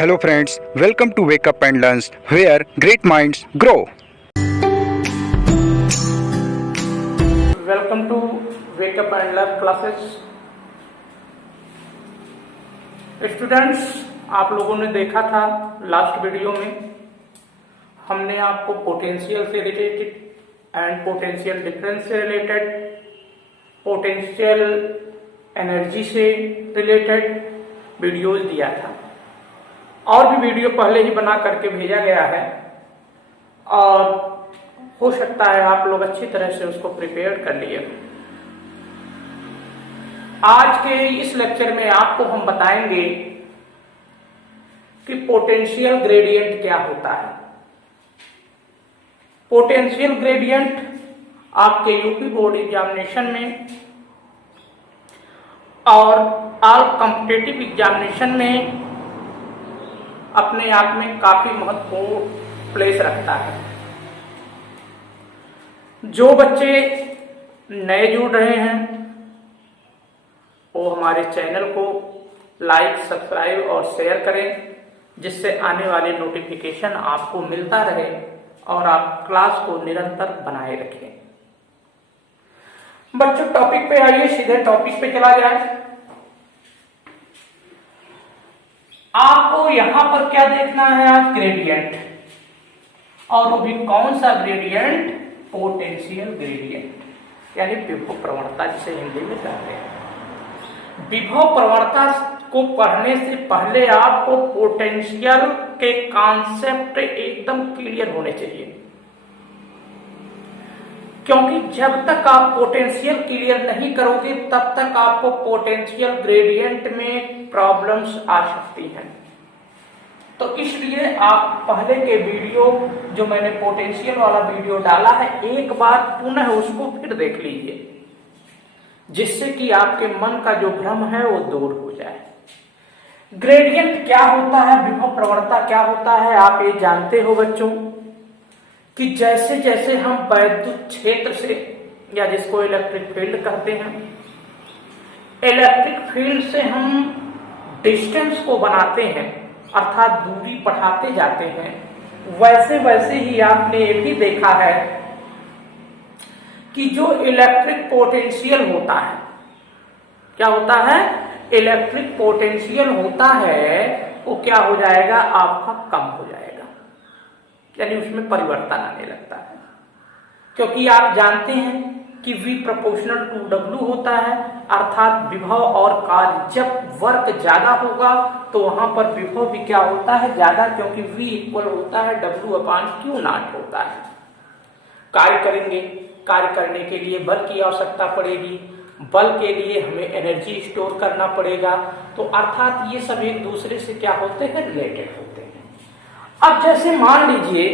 Hello friends, welcome to Wake Up and Learn where great minds grow. Welcome to Wake Up and Learn classes. Students, आप लोगों ने देखा था last video में हमने आपको पोटेंशियल से रिलेटेड एंड पोटेंशियल डिफरेंस से रिलेटेड, पोटेंशियल एनर्जी से रिलेटेड वीडियोज दिया था और भी वीडियो पहले ही बना करके भेजा गया है और हो सकता है आप लोग अच्छी तरह से उसको प्रिपेयर कर लिए। आज के इस लेक्चर में आपको हम बताएंगे कि पोटेंशियल ग्रेडियंट क्या होता है। पोटेंशियल ग्रेडियंट आपके यूपी बोर्ड एग्जामिनेशन में और ऑल कॉम्पिटिटिव एग्जामिनेशन में अपने आप में काफी महत्वपूर्ण प्लेस रखता है। जो बच्चे नए जुड़ रहे हैं वो हमारे चैनल को लाइक, सब्सक्राइब और शेयर करें, जिससे आने वाले नोटिफिकेशन आपको मिलता रहे और आप क्लास को निरंतर बनाए रखें। बच्चों, टॉपिक पे आइए, सीधे टॉपिक पे चला जाए। आपको यहां पर क्या देखना है आज? ग्रेडियंट, और वो भी कौन सा ग्रेडियंट? पोटेंशियल ग्रेडियंट, यानी विभव प्रवणता, जिसे हिंदी में कहते हैं। विभव प्रवणता को पढ़ने से पहले आपको पोटेंशियल के कॉन्सेप्ट एकदम क्लियर होने चाहिए, क्योंकि जब तक आप पोटेंशियल क्लियर नहीं करोगे तब तक आपको पोटेंशियल ग्रेडियंट में प्रॉब्लम्स आ सकती हैं। तो इसलिए आप पहले के वीडियो जो मैंने पोटेंशियल वाला वीडियो डाला है, एक बार पुनः उसको फिर देख लीजिए, जिससे कि आपके मन का जो भ्रम है वो दूर हो जाए। ग्रेडियंट क्या होता है, विभव प्रवणता क्या होता है, आप ये जानते हो बच्चों कि जैसे जैसे हम वैद्युत क्षेत्र से, या जिसको इलेक्ट्रिक फील्ड कहते हैं, इलेक्ट्रिक फील्ड से हम डिस्टेंस को बनाते हैं, अर्थात दूरी बढ़ाते जाते हैं, वैसे वैसे ही आपने ये भी देखा है कि जो इलेक्ट्रिक पोटेंशियल होता है, क्या होता है? इलेक्ट्रिक पोटेंशियल होता है वो क्या हो जाएगा? आपका कम हो जाएगा, यानी उसमें परिवर्तन आने लगता है। क्योंकि आप जानते हैं कि V प्रोपोर्शनल टू W होता है, अर्थात विभव और कार्य जब वर्क ज्यादा होगा तो वहां पर विभव भी क्या होता है? ज्यादा, क्योंकि V इक्वल होता है W/Q0 होता है। कार्य करेंगे, कार्य करने के लिए बल की आवश्यकता पड़ेगी, बल के लिए हमें एनर्जी स्टोर करना पड़ेगा, तो अर्थात ये सब एक दूसरे से क्या होते हैं? रिलेटेड होते हैं। अब जैसे मान लीजिए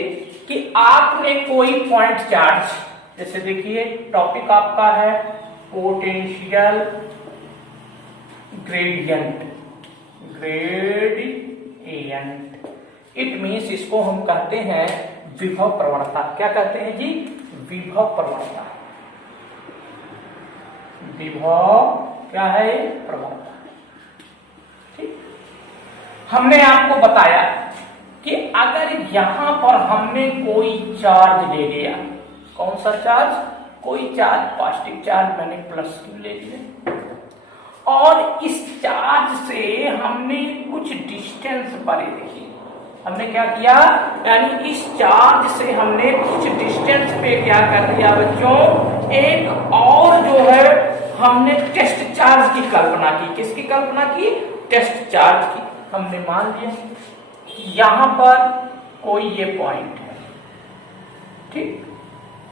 कि आपने कोई पॉइंट चार्ज, जैसे देखिए टॉपिक आपका है पोटेंशियल ग्रेडियंट, इट मीन्स इसको हम कहते हैं विभव प्रवणता। क्या कहते हैं जी? विभव प्रवणता। विभव क्या है? प्रवणता। ठीक, हमने आपको बताया कि अगर यहां पर हमने कोई चार्ज ले लिया, कौन सा चार्ज? कोई चार्ज, पॉजिटिव चार्ज, मैंने प्लस क्यू ले लिया, और इस चार्ज से हमने कुछ डिस्टेंस पर, देखिए हमने क्या किया, यानी इस चार्ज से हमने कुछ डिस्टेंस पे क्या कर दिया बच्चों? एक और जो है हमने टेस्ट चार्ज की कल्पना की। किसकी कल्पना की? टेस्ट चार्ज की। हमने मान लिया यहां पर कोई ये पॉइंट है, ठीक,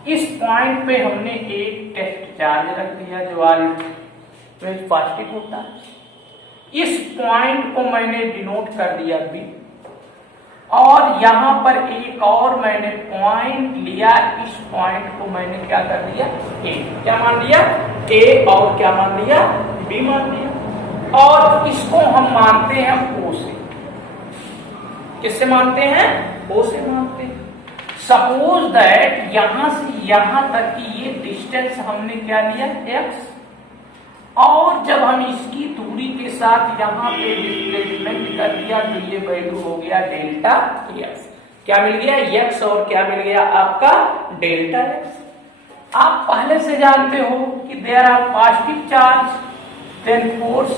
इस पॉइंट पे हमने एक टेस्ट चार्ज रख दिया जो ऑलवेज पॉजिटिव होता है। इस पॉइंट को मैंने डिनोट कर दिया B, और यहां पर एक और मैंने पॉइंट लिया, इस पॉइंट को मैंने क्या कर दिया? A। क्या मान लिया? A, और क्या मान लिया? B मान लिया, और इसको हम मानते हैं O से। किससे मानते हैं? O से मानते हैं। सपोज दैट यहां से यहां तक की ये डिस्टेंस हमने क्या लिया? X, और जब हम इसकी दूरी के साथ यहाँ पे डिस्प्लेसमेंट कर दिया तो ये वैल्यू हो गया डेल्टा एक्स। क्या मिल गया? एक्स और क्या मिल गया आपका? Delta X. आप पहले से जानते हो कि there are positive charge, then force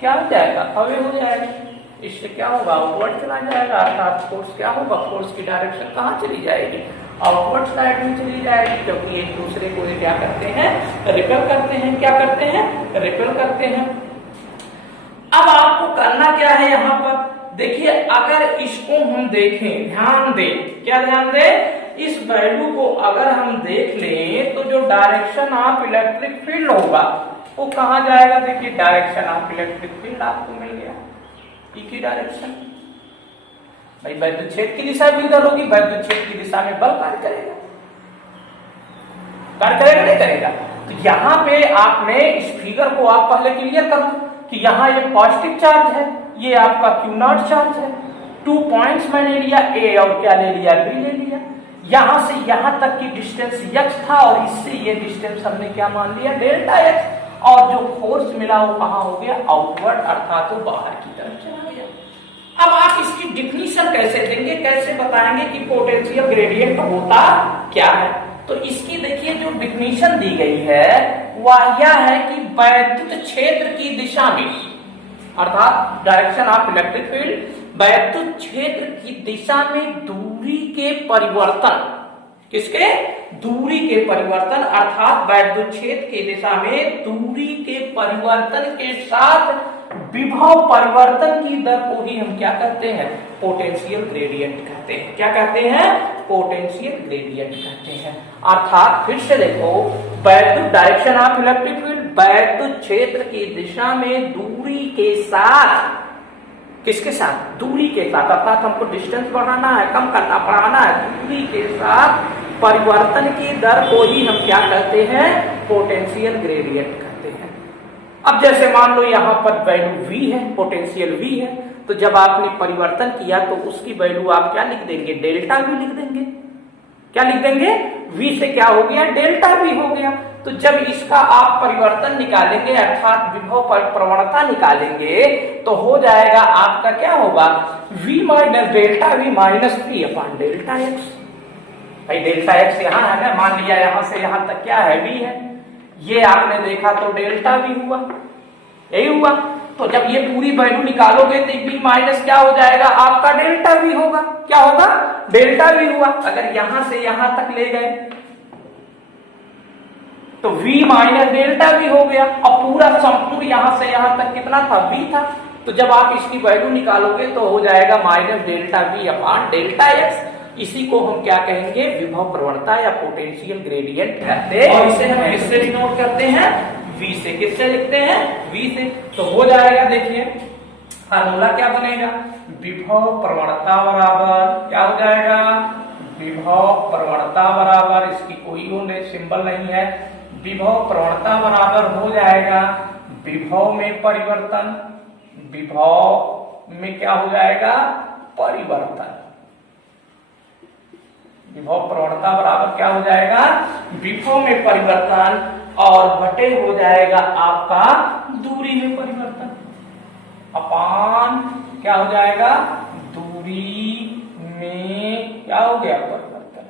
क्या हो जाएगा? अवे हो जाएगा। इससे क्या होगा? आउटवर्ड चला जाएगा, अर्थात फोर्स क्या होगा? फोर्स की डायरेक्शन कहाँ चली जाएगी? आउटवर्ड साइड में चली जाएगी, क्योंकि एक दूसरे को ये क्या करते हैं? रिपेल करते हैं। क्या करते हैं? रिपेल करते हैं। अब आपको करना क्या है यहाँ पर? देखिए, अगर इसको हम देखें, ध्यान दें, क्या ध्यान दें? इस वैल्यू को अगर हम देख लें तो जो डायरेक्शन ऑफ इलेक्ट्रिक फील्ड होगा वो कहाँ जाएगा? देखिए, डायरेक्शन ऑफ इलेक्ट्रिक फील्ड आपको मिल गया, ई की डायरेक्शन। भाई वैद्युत क्षेत्र की दिशा भी उधर होगी, वैद्युत क्षेत्र की दिशा में बल कार्य करेगा, कार्य करेगा नहीं करेगा? तो यहाँ पे आपने इस फिगर को आप पहले क्लियर करो कि यहाँ ये पॉजिटिव चार्ज है, ये आपका क्यू नॉट चार्ज है। 2 पॉइंट्स मैंने लिया, ए और क्या ले लिया? बी ले लिया। यहां से यहां तक की डिस्टेंस x था और इससे ये डिस्टेंस हमने क्या मान लिया? Delta x। और जो फोर्स मिला वो कहां हो गया? आउटवर्ड, अर्थात वो बाहर की तरफ चला गया। अब आप इसकी डिफिनीशन कैसे देंगे, कैसे बताएंगे कि पोटेंशियल ग्रेडियंट होता क्या है? तो इसकी देखिए जो डिफिनीशन दी गई है वह यह है कि वैद्युत क्षेत्र की दिशा में, अर्थात डायरेक्शन ऑफ इलेक्ट्रिक फील्ड, वैद्युत क्षेत्र की दिशा में दूरी के परिवर्तन, किसके? दूरी के परिवर्तन, अर्थात वैद्युत क्षेत्र की दिशा में दूरी के परिवर्तन के साथ विभव परिवर्तन की दर को ही हम क्या कहते हैं? पोटेंशियल ग्रेडियंट कहते हैं। क्या कहते हैं? पोटेंशियल ग्रेडियंट कहते हैं। अर्थात फिर से देखो, वैद्युत डायरेक्शन ऑफ इलेक्ट्रिक फील्ड, वैद्युत क्षेत्र की दिशा में दूरी के साथ, किसके साथ? दूरी के साथ, अर्थात हमको डिस्टेंस बढ़ाना है, कम करना, बढ़ाना है, दूरी के साथ परिवर्तन की दर को ही हम क्या कहते हैं? पोटेंशियल ग्रेडियंट कहते हैं। अब जैसे मान लो यहाँ पर वैल्यू v है, पोटेंशियल v है, तो जब आपने परिवर्तन किया तो उसकी वैल्यू आप क्या लिख देंगे? डेल्टा v लिख देंगे। क्या लिख देंगे? v से क्या हो गया? डेल्टा v हो गया। तो जब इसका आप परिवर्तन निकालेंगे, अर्थात विभव पर प्रवणता निकालेंगे, तो हो जाएगा आपका क्या होगा? v minus delta v minus p upon delta x। भाई डेल्टा x यहाँ है ना, मान लिया यहाँ से यहाँ तक क्या है? v है। ये आपने देखा तो डेल्टा v हुआ, यही हुआ। तो जब ये पूरी वैल्यू निकालोगे तो v माइनस क्या हो जाएगा? आपका डेल्टा v होगा। क्या होगा? डेल्टा v हुआ। अगर यहां से यहां तक ले गए तो v माइनस डेल्टा v हो गया। अब पूरा संपूर्ण यहां से यहां तक कितना था? v था। तो जब आप इसकी वैल्यू निकालोगे तो हो जाएगा minus delta v upon delta x। इसी को हम क्या कहेंगे? विभव प्रवणता या पोटेंशियल ग्रेडियंट कहते हैं। और इसे हम किससे डिनोट करते हैं? v से। किससे लिखते हैं? v से। तो हो जाएगा, देखिए फार्मूला क्या बनेगा? विभव प्रवणता बराबर क्या हो जाएगा? विभव प्रवणता बराबर, इसकी कोई सिंबल नहीं है, विभव प्रवणता बराबर हो जाएगा विभव में परिवर्तन, विभव में क्या हो जाएगा? परिवर्तन। विभव प्रवणता बराबर क्या हो जाएगा? विभव में परिवर्तन और बटे हो जाएगा आपका दूरी में परिवर्तन, अपान क्या हो जाएगा? दूरी में क्या हो गया? परिवर्तन।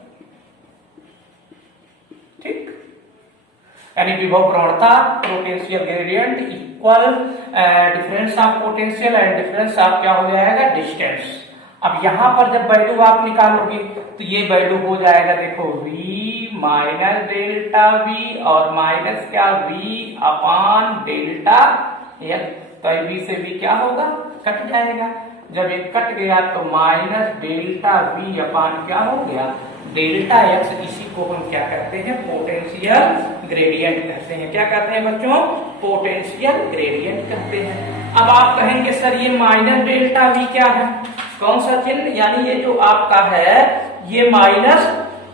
ठीक, यानी विभव प्रवणता, potential gradient equal difference of potential and difference of क्या हो जाएगा? डिस्टेंस। अब यहां पर जब वैल्यू आप निकालोगे तो ये वैल्यू हो जाएगा, देखो v माइनस डेल्टा v और माइनस क्या? v upon delta x। तो v से v क्या होगा? कट जाएगा। जब ये कट गया तो माइनस डेल्टा v अपान क्या हो गया? Delta x। इसी को हम क्या कहते हैं? पोटेंशियल ग्रेडियंट कहते हैं। क्या कहते हैं बच्चों? पोटेंशियल ग्रेडियंट कहते हैं। अब आप कहेंगे सर ये माइनस डेल्टा v क्या है? कौन सा चिन्ह? यानी ये जो आपका है ये माइनस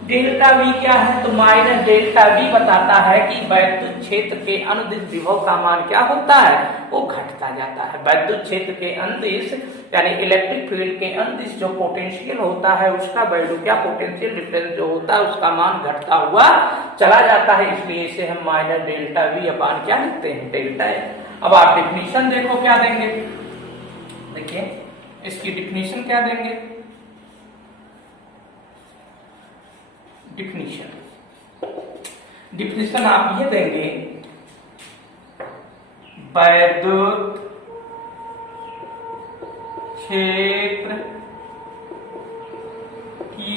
डेल्टा वी क्या है, तो माइनस डेल्टा वी बताता है कि वैद्युत क्षेत्र के अनुदिश विभव का मान क्या होता है, वो घटता जाता है। वैद्युत क्षेत्र के अनुदिश यानी इलेक्ट्रिक फील्ड के अनुदिश जो पोटेंशियल होता है उसका वैल्यू क्या, पोटेंशियल डिफरेंस जो होता है उसका मान घटता हुआ चला जाता है, इसलिए इसे हम माइनस डेल्टा वी अपान क्या लिखते हैं, डेल्टा है। अब आप डिफिनीशन देखो क्या देंगे, देखिए इसकी डिफिनीशन क्या देंगे, डिफिनीशन आप ये देंगे, वैद्युत क्षेत्र की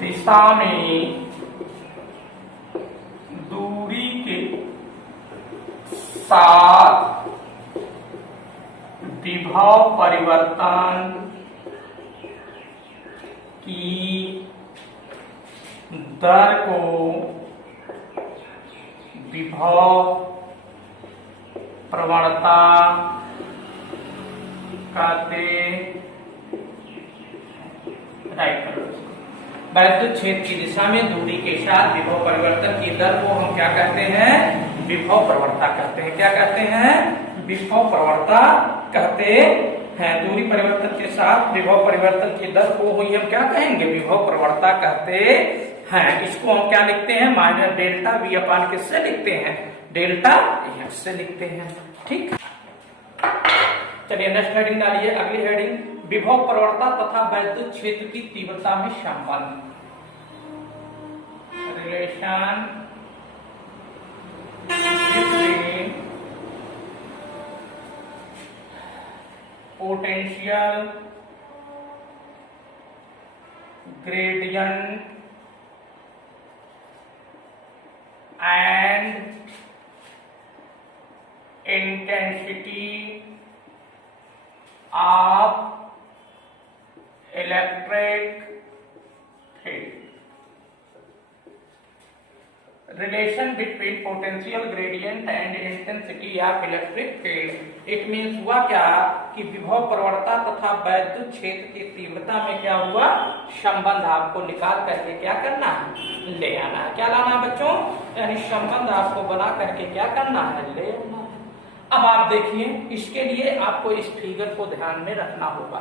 दिशा में दूरी के साथ विभव परिवर्तन की दर को विभव प्रवणता कहते, राइट करो। वैद्युत क्षेत्र की दिशा में दूरी के साथ विभव परिवर्तन की दर को हम क्या कहते हैं, विभव प्रवणता कहते हैं। क्या कहते हैं, विभव प्रवणता कहते हैं। दूरी परिवर्तन के साथ विभव परिवर्तन की दर को हुई हम क्या कहेंगे, विभव प्रवणता कहते हैं। इसको हम क्या लिखते हैं, माइनस डेल्टा वी अपान किससे लिखते हैं, डेल्टा एक्स से लिखते हैं। ठीक, चलिए नेक्स्ट हेडिंग डालिए, अगली हेडिंग, विभव प्रवणता तथा वैद्युत क्षेत्र की तीव्रता में संबंध, relation between potential gradient and intensity of electric field. Relation between potential gradient and intensity of electric field. It means हुआ क्या कि विभव प्रवणता तथा वैद्युत क्षेत्र की तीव्रता में क्या हुआ, संबंध आपको निकाल करके क्या करना है, ले आना है। क्या लाना है बच्चों, यानी संबंध आपको बना करके क्या करना है, ले आना है। अब आप देखिए, इसके लिए आपको इस फिगर को ध्यान में रखना होगा,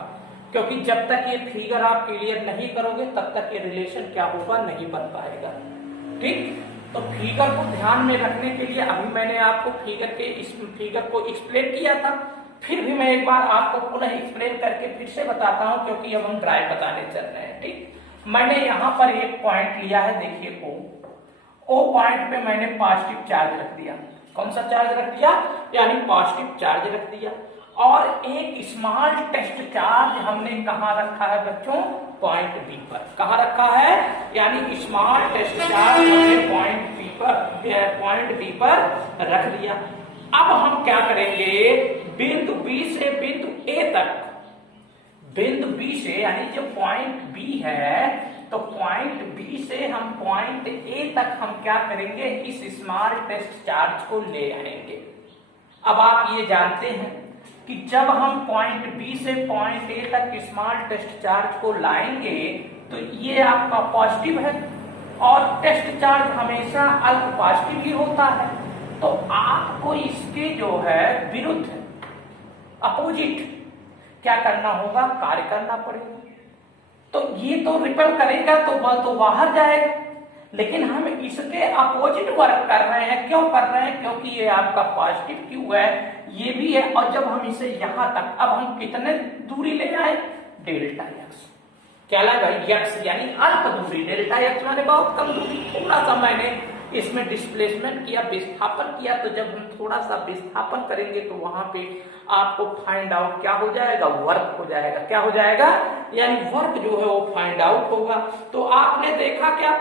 क्योंकि जब तक ये फिगर आप क्लियर नहीं करोगे तब तक ये रिलेशन क्या होगा, नहीं बन पाएगा। ठीक, तो फिगर को ध्यान में रखने के लिए अभी मैंने आपको इस फिगर को एक्सप्लेन किया था, फिर भी मैं एक बार आपको पुनः एक्सप्लेन करके फिर से बताता हूं, क्योंकि अब हम ड्राइव बताने चल रहे हैं। ठीक, मैंने यहां पर एक पॉइंट लिया है, देखिए ओ पॉइंट पे मैंने पॉजिटिव चार्ज रख दिया। कौन सा चार्ज रख दिया, यानी पॉजिटिव चार्ज रख दिया। और एक स्मॉल टेस्ट चार्ज हमने कहां रखा है बच्चों, पॉइंट बी पर। कहां रखा है, यानी स्मॉल टेस्ट चार्ज हमने पॉइंट बी पर रख दिया। अब हम क्या करेंगे, बिंदु बी से बिंदु ए तक, बिंदु बी से यानी जो पॉइंट बी है, तो पॉइंट बी से हम पॉइंट ए तक हम क्या करेंगे, इस स्मॉल टेस्ट चार्ज को ले आएंगे। अब आप ये जानते हैं कि जब हम पॉइंट बी से पॉइंट ए तक स्मॉल टेस्ट चार्ज को लाएंगे तो ये आपका पॉजिटिव है, और टेस्ट चार्ज हमेशा अल्प पॉजिटिव ही होता है। तो आपको इसके जो है विरुद्ध, अपोजिट क्या करना होगा, कार्य करना पड़ेगा। तो ये तो रिपेल करेगा तो बल तो बाहर जाएगा, लेकिन हम इसके अपोजिट वर्क कर रहे हैं। क्यों कर रहे हैं, क्योंकि ये आपका पॉजिटिव क्यू है, ये भी है। और जब हम इसे यहां तक, अब हम कितने दूरी ले आए, डेल्टा एक्स। क्या लगा, एक्स यानी अल्प दूरी, डेल्टा एक्स माने बहुत कम दूरी। थोड़ा सा मैंने इसमें डिस्प्लेसमेंट किया, विस्थापन किया, तो जब हम थोड़ा सा विस्थापन करेंगे तो वहां पे आपको फाइंड आउट क्या हो जाएगा, वर्क हो जाएगा। क्या हो जाएगा, यानी वर्क जो है वो फाइंड आउट होगा। तो आपने देखा क्या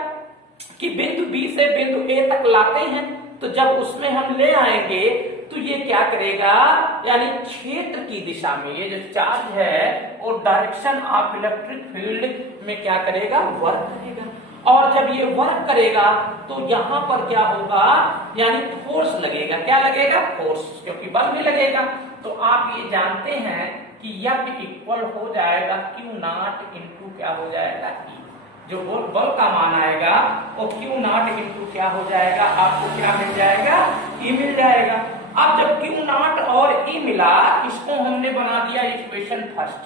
कि बिंदु बी से बिंदु ए तक लाते हैं, तो जब उसमें हम ले आएंगे तो ये क्या करेगा, यानी क्षेत्र की दिशा में ये जो चार्ज है वो डायरेक्शन ऑफ इलेक्ट्रिक फील्ड में क्या करेगा, वर्क करेगा। और जब ये वर्क करेगा तो यहां पर क्या होगा, यानी फोर्स लगेगा। क्या लगेगा, फोर्स, क्योंकि बल भी लगेगा। तो आप ये जानते हैं कि F इक्वल हो जाएगा Q नॉट इंटू क्या हो जाएगा E। जो बल का मान आएगा वो Q नॉट इंटू क्या हो जाएगा, आपको क्या मिल जाएगा, E मिल जाएगा। अब जब Q नॉट और E मिला, इसको हमने बना दिया इक्वेशन फर्स्ट।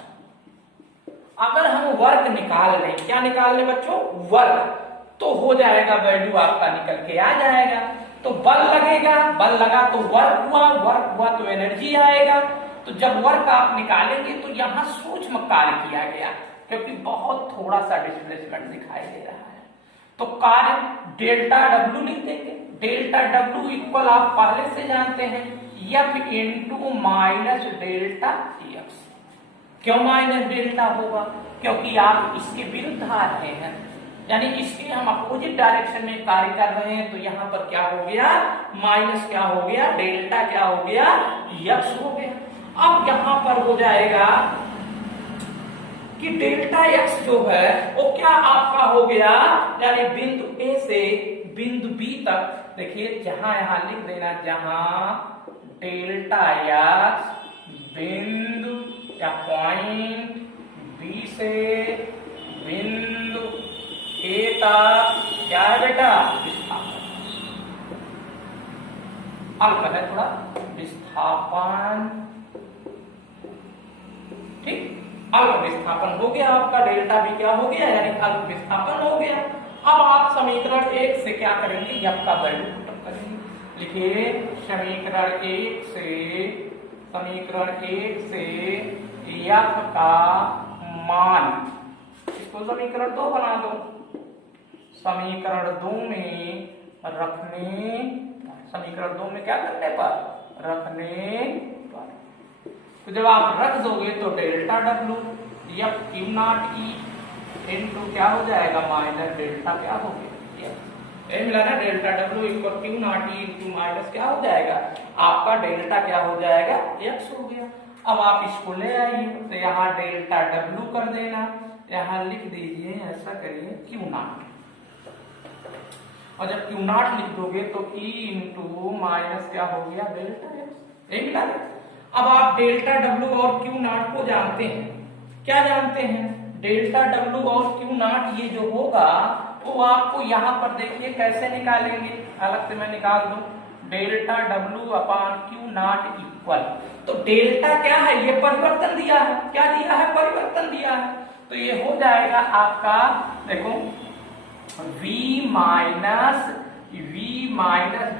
अगर हम वर्क निकाल लें, क्या निकाल लें बच्चों, वर्क, तो हो जाएगा वैल्यू आपका निकल के आ जाएगा। तो बल लगेगा, बल लगा तो वर्क हुआ, वर्क हुआ तो एनर्जी आएगा। तो जब वर्क आप निकालेंगे तो यहाँ सूक्ष्म कार्य किया गया, क्योंकि बहुत थोड़ा सा डिस्प्लेसमेंट दिखाई दे रहा है। तो कार्य डेल्टा डब्ल्यू लिख देंगे। डेल्टा डब्ल्यू इक्वल आप पहले से जानते हैं F into minus delta x. क्यों माइनस डेल्टा होगा, क्योंकि आप इसके विरुद्ध आ रहे हैं, यानी इसके हम अपोजिट डायरेक्शन में कार्य कर रहे हैं। तो यहाँ पर क्या हो गया, माइनस क्या हो गया, डेल्टा क्या हो गया, एक्स हो गया। अब यहाँ पर हो जाएगा कि डेल्टा एक्स जो है वो क्या आपका हो गया, यानी बिंदु ए से बिंदु बी तक। देखिए जहां यहां लिख देना, जहां डेल्टा एक्स बिंदु या पॉइंट बी से बिंदु ए तक क्या है बेटा, विस्थापन। अल्प है थोड़ा विस्थापन, ठीक, अल्प विस्थापन हो गया आपका, डेल्टा भी क्या हो गया, यानी अल्प विस्थापन हो गया। अब आप समीकरण 1 से क्या करेंगे, F का वैल्यू पुटअप करेंगे। लिखिए समीकरण 1 से F का मान, इसको समीकरण 2 बना दो। समीकरण 2 में रखने, समीकरण 2 में क्या करने पर, रखने पर, तो जब आप रख दोगे तो delta W F Q not E into क्या हो जाएगा, माइनस डेल्टा क्या हो गया, ये मिला ना, delta W equal Q not E into minus क्या हो जाएगा, आपका डेल्टा क्या हो जाएगा, x हो गया। अब आप इसको ले आइए, तो यहाँ डेल्टा डब्ल्यू कर देना, यहाँ लिख दीजिए, ऐसा करिए Q नॉट, और जब Q नॉट लिख दोगे तो E इंटू माइनस क्या हो गया, डेल्टा x, यही मिला। अब आप डेल्टा डब्ल्यू और Q नॉट को जानते हैं, क्या जानते हैं, डेल्टा डब्ल्यू और Q नॉट ये जो होगा वो आपको यहाँ पर देखिए कैसे निकालेंगे, अलग से मैं निकाल दूं, delta W upon Q not equal, तो डेल्टा क्या है, ये परिवर्तन दिया है, क्या दिया है, परिवर्तन दिया है। तो ये हो जाएगा आपका, देखो V minus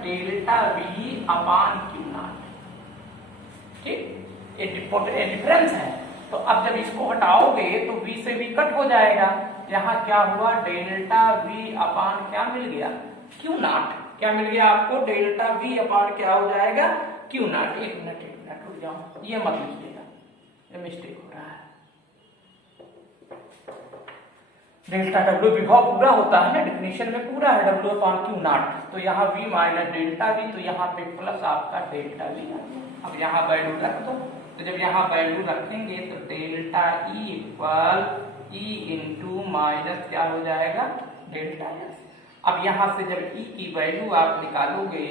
delta V upon Q not, ठीक, ये डिफरेंस है। तो अब जब इसको हटाओगे तो V से V कट हो जाएगा, यहाँ क्या हुआ, डेल्टा V अपान क्या मिल गया, Q नॉट, क्या मिल गया आपको, डेल्टा V अपान क्या हो जाएगा, Q नॉट। एक मिनट रुक जाओ, ये मत लीजिएगा, ये मिस्टेक हो रहा है। डेल्टा डब्ल्यू विभव पूरा होता है ना, डिफिनेशन में पूरा है W अपान Q नॉट, तो यहाँ V माइनस डेल्टा V, तो यहाँ पे प्लस आपका डेल्टा V आ गया। अब यहाँ वैल्यू रख दो, तो जब यहाँ वैल्यू रखेंगे तो delta E equal E into minus क्या हो जाएगा, डेल्टा S। अब यहाँ से जब E की वैल्यू आप निकालोगे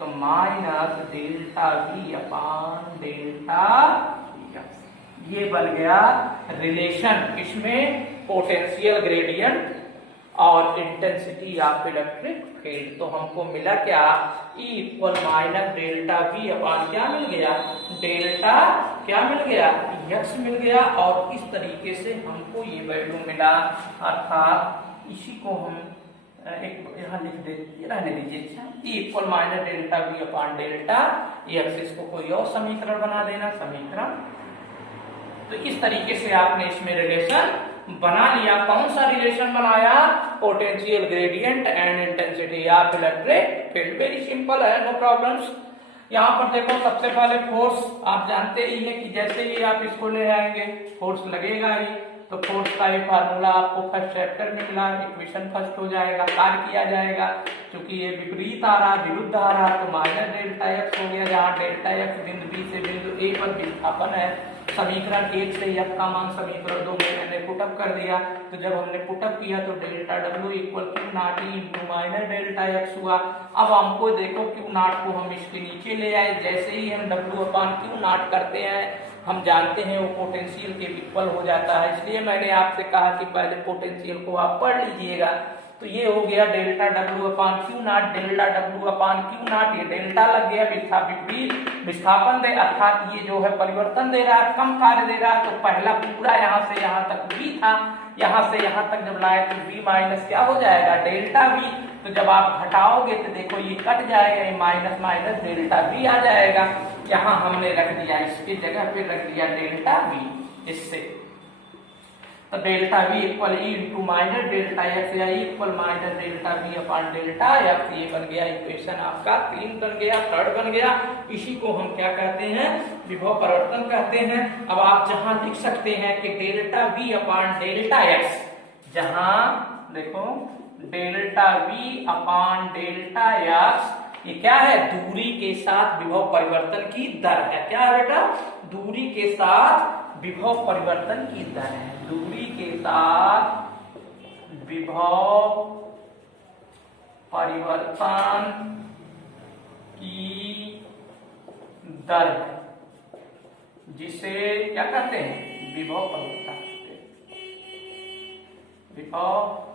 तो minus delta V upon delta S, ये बन गया रिलेशन, इसमें पोटेंशियल ग्रेडियंट और इंटेंसिटी ऑफ इलेक्ट्रिक फील्ड। तो हमको मिला क्या, E equal minus delta V अपान क्या मिल गया, डेल्टा क्या मिल गया, x मिल गया। और इस तरीके से हमको ये वैल्यू मिला, अर्थात इसी को हम एक यहाँ लिख देते, रहने दीजिए, E equal minus delta V upon delta x, इसको कोई और समीकरण बना देना, समीकरण। तो इस तरीके से आपने इसमें रिलेशन बना लिया। कौन सा रिलेशन बनाया, potential gradient and intensity of electric field. Very simple है, नो प्रॉब्लम्स। यहाँ पर देखो, सबसे पहले फोर्स आप जानते ही है कि जैसे ही आप इसको ले आएंगे फोर्स लगेगा ही, तो फोर्स का ये फार्मूला आपको फर्स्ट चैप्टर में मिला, इक्वेशन फर्स्ट हो जाएगा, कार्य किया जाएगा। क्योंकि ये विपरीत आ रहा, विरुद्ध आ रहा, तो माइनस डेल्टा एक्स हो गया, जहाँ डेल्टा एक्स बिंदु बी से बिंदु ए पर विस्थापन है। समीकरण 1 से F का मान समीकरण 2 में मैंने पुटअप कर दिया। तो जब हमने पुटअप किया तो delta W equal Q not E into minus delta x हुआ। अब हमको देखो Q नॉट को हम इसके नीचे ले आए, जैसे ही हम W अपान Q नॉट करते हैं हम जानते हैं वो पोटेंशियल के इक्वल हो जाता है। इसलिए मैंने आपसे कहा कि पहले पोटेंशियल को आप पढ़ लीजिएगा। तो ये हो गया delta W upon Q not, delta W upon Q not, ये डेल्टा लग गया, विस्थापन दे अर्थात ये जो है परिवर्तन दे रहा है, कम कार्य दे रहा है। तो पहला पूरा यहाँ से यहाँ तक v था, यहाँ से यहाँ तक जब लाए तो v माइनस क्या हो जाएगा डेल्टा v। तो जब आप घटाओगे तो देखो ये कट जाएगा, ये माइनस माइनस डेल्टा v आ जाएगा। यहाँ हमने रख दिया, इसके जगह पे रख दिया डेल्टा v। इससे तो delta v equal E into minus delta X या equal minus delta v upon delta X. ये बन गया इक्वेशन आपका 3 बन गया, थर्ड बन गया। इसी को हम क्या कहते हैं, विभव परिवर्तन कहते हैं। अब आप जहां लिख सकते हैं कि delta v upon delta x, जहां देखो delta v upon delta X ये क्या है, दूरी के साथ विभव परिवर्तन की दर है। क्या है बेटा, दूरी के साथ विभव परिवर्तन की दर है, दूरी के साथ विभव परिवर्तन की दर है, जिसे क्या कहते हैं, विभव परिवर्तन, विभव